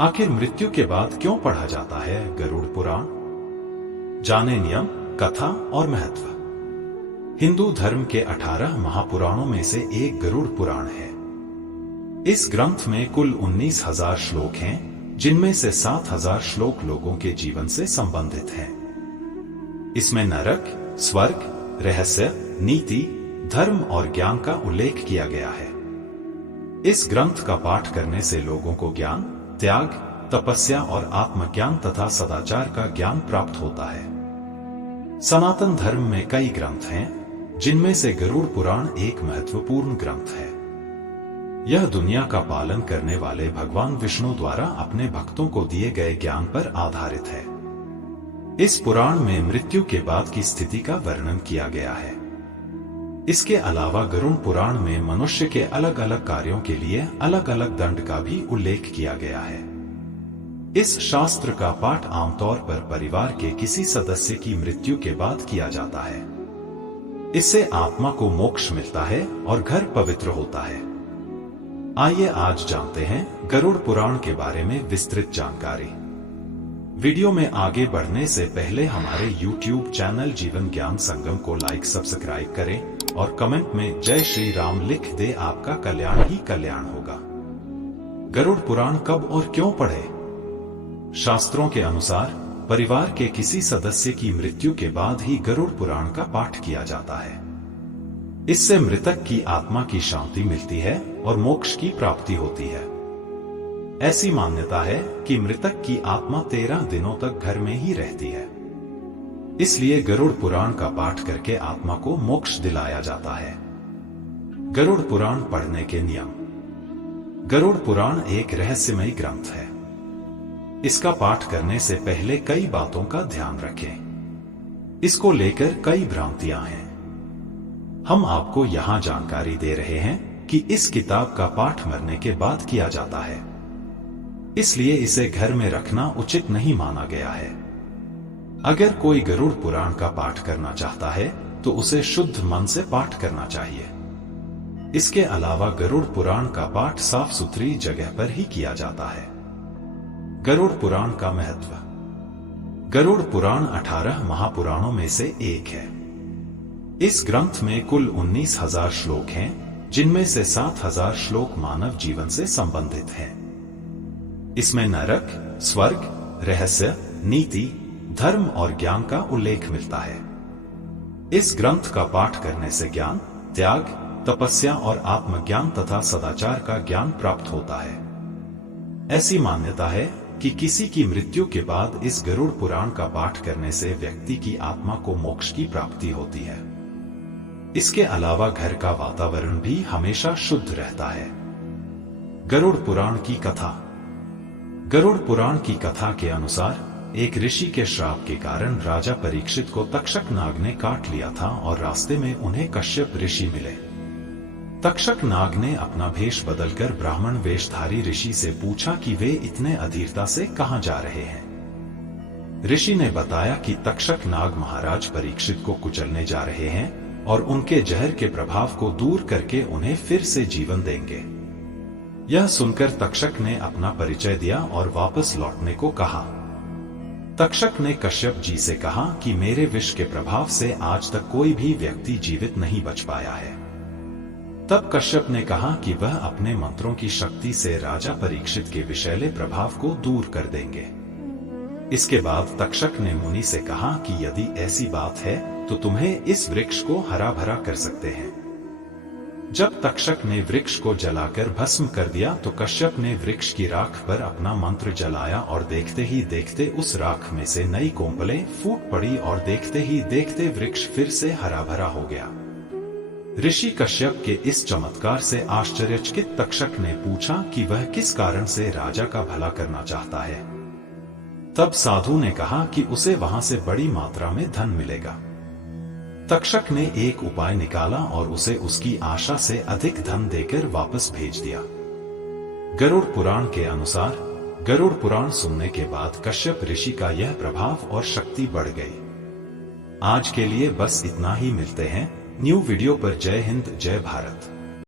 आखिर मृत्यु के बाद क्यों पढ़ा जाता है गरुड़ पुराण? जाने नियम, कथा और महत्व। हिंदू धर्म के 18 महापुराणों में से एक गरुड़ पुराण है। इस ग्रंथ में कुल 19,000 श्लोक हैं, जिनमें से 7,000 श्लोक लोगों के जीवन से संबंधित हैं। इसमें नरक, स्वर्ग, रहस्य, नीति, धर्म और ज्ञान का उल्लेख किया गया है। इस ग्रंथ का पाठ करने से लोगों को ज्ञान, त्याग, तपस्या और आत्मज्ञान तथा सदाचार का ज्ञान प्राप्त होता है। सनातन धर्म में कई ग्रंथ हैं, जिनमें से गरुड़ पुराण एक महत्वपूर्ण ग्रंथ है। यह दुनिया का पालन करने वाले भगवान विष्णु द्वारा अपने भक्तों को दिए गए ज्ञान पर आधारित है। इस पुराण में मृत्यु के बाद की स्थिति का वर्णन किया गया है। इसके अलावा गरुड़ पुराण में मनुष्य के अलग अलग कार्यों के लिए अलग अलग दंड का भी उल्लेख किया गया है। इस शास्त्र का पाठ आमतौर पर परिवार के किसी सदस्य की मृत्यु के बाद किया जाता है। इससे आत्मा को मोक्ष मिलता है और घर पवित्र होता है। आइए आज जानते हैं गरुड़ पुराण के बारे में विस्तृत जानकारी। वीडियो में आगे बढ़ने से पहले हमारे YouTube चैनल जीवन ज्ञान संगम को लाइक, सब्सक्राइब करें और कमेंट में जय श्री राम लिख दे। आपका कल्याण ही कल्याण होगा। गरुड़ पुराण कब और क्यों पढ़े? शास्त्रों के अनुसार परिवार के किसी सदस्य की मृत्यु के बाद ही गरुड़ पुराण का पाठ किया जाता है। इससे मृतक की आत्मा की शांति मिलती है और मोक्ष की प्राप्ति होती है। ऐसी मान्यता है कि मृतक की आत्मा 13 दिनों तक घर में ही रहती है। इसलिए गरुड़ पुराण का पाठ करके आत्मा को मोक्ष दिलाया जाता है। गरुड़ पुराण पढ़ने के नियम। गरुड़ पुराण एक रहस्यमयी ग्रंथ है। इसका पाठ करने से पहले कई बातों का ध्यान रखें। इसको लेकर कई भ्रांतियां हैं। हम आपको यहां जानकारी दे रहे हैं कि इस किताब का पाठ मरने के बाद किया जाता है, इसलिए इसे घर में रखना उचित नहीं माना गया है। अगर कोई गरुड़ पुराण का पाठ करना चाहता है तो उसे शुद्ध मन से पाठ करना चाहिए। इसके अलावा गरुड़ पुराण का पाठ साफ सुथरी जगह पर ही किया जाता है। गरुड़ पुराण का महत्व। गरुड़ पुराण 18 महापुराणों में से एक है। इस ग्रंथ में कुल 19,000 श्लोक हैं, जिनमें से 7,000 श्लोक मानव जीवन से संबंधित हैं। इसमें नरक, स्वर्ग, रहस्य, नीति, धर्म और ज्ञान का उल्लेख मिलता है। इस ग्रंथ का पाठ करने से ज्ञान, त्याग, तपस्या और आत्मज्ञान तथा सदाचार का ज्ञान प्राप्त होता है। ऐसी मान्यता है कि किसी की मृत्यु के बाद इस गरुड़ पुराण का पाठ करने से व्यक्ति की आत्मा को मोक्ष की प्राप्ति होती है। इसके अलावा घर का वातावरण भी हमेशा शुद्ध रहता है। गरुड़ पुराण की कथा। गरुड़ पुराण की कथा के अनुसार एक ऋषि के श्राप के कारण राजा परीक्षित को तक्षक नाग ने काट लिया था और रास्ते में उन्हें कश्यप ऋषि मिले। तक्षक नाग ने अपना भेष बदलकर ब्राह्मण वेशधारी ऋषि से पूछा कि वे इतने अधीरता से कहां जा रहे हैं। ऋषि ने बताया कि तक्षक नाग महाराज परीक्षित को कुचलने जा रहे हैं और उनके जहर के प्रभाव को दूर करके उन्हें फिर से जीवन देंगे। यह सुनकर तक्षक ने अपना परिचय दिया और वापस लौटने को कहा। तक्षक ने कश्यप जी से कहा कि मेरे विष के प्रभाव से आज तक कोई भी व्यक्ति जीवित नहीं बच पाया है। तब कश्यप ने कहा कि वह अपने मंत्रों की शक्ति से राजा परीक्षित के विषैले प्रभाव को दूर कर देंगे। इसके बाद तक्षक ने मुनि से कहा कि यदि ऐसी बात है तो तुम्हें इस वृक्ष को हरा भरा कर सकते हैं। जब तक्षक ने वृक्ष को जलाकर भस्म कर दिया तो कश्यप ने वृक्ष की राख पर अपना मंत्र जलाया और देखते ही देखते उस राख में से नई कोंपलें फूट पड़ी और देखते ही देखते वृक्ष फिर से हरा भरा हो गया। ऋषि कश्यप के इस चमत्कार से आश्चर्यचकित तक्षक ने पूछा कि वह किस कारण से राजा का भला करना चाहता है। तब साधु ने कहा कि उसे वहां से बड़ी मात्रा में धन मिलेगा। तक्षक ने एक उपाय निकाला और उसे उसकी आशा से अधिक धन देकर वापस भेज दिया। गरुड़ पुराण के अनुसार गरुड़ पुराण सुनने के बाद कश्यप ऋषि का यह प्रभाव और शक्ति बढ़ गई। आज के लिए बस इतना ही। मिलते हैं न्यू वीडियो पर। जय हिंद, जय भारत।